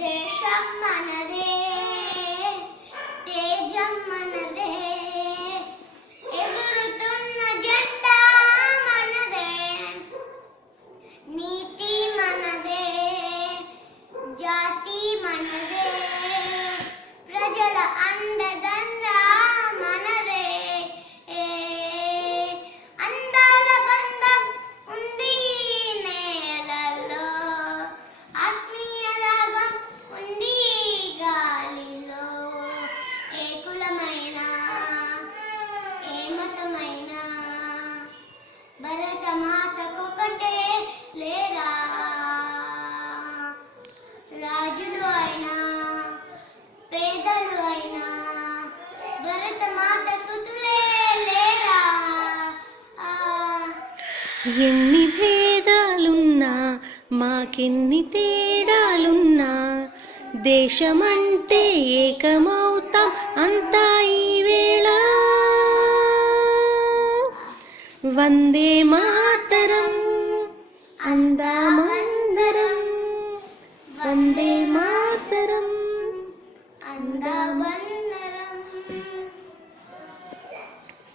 దేశం మనదే, తేజం మనదే, ఎగురుతున్న జెండా మనదే, నీతి మనదే, జాతి మనదే, ప్రజల అండదండ మనదే, అందాల బంధం ఉంది ఈ నేలలో, ఆత్మీయ రాగం ఉంది ఈ గాలిలో, ఏ కులమైనా ఏ మతమైనా భరతమాతకొకటే లేరా, రాజులు అయినా పేదలు అయినా భరతమాత సుతులే లేరా. ఎన్ని భేదాలున్నా మాకెన్ని తేడాలున్నా దేశమంటే ఏకమవుతాం అంతా ఈ వేళ. వందే మాతరం అందామందరం, వందే మాతరం.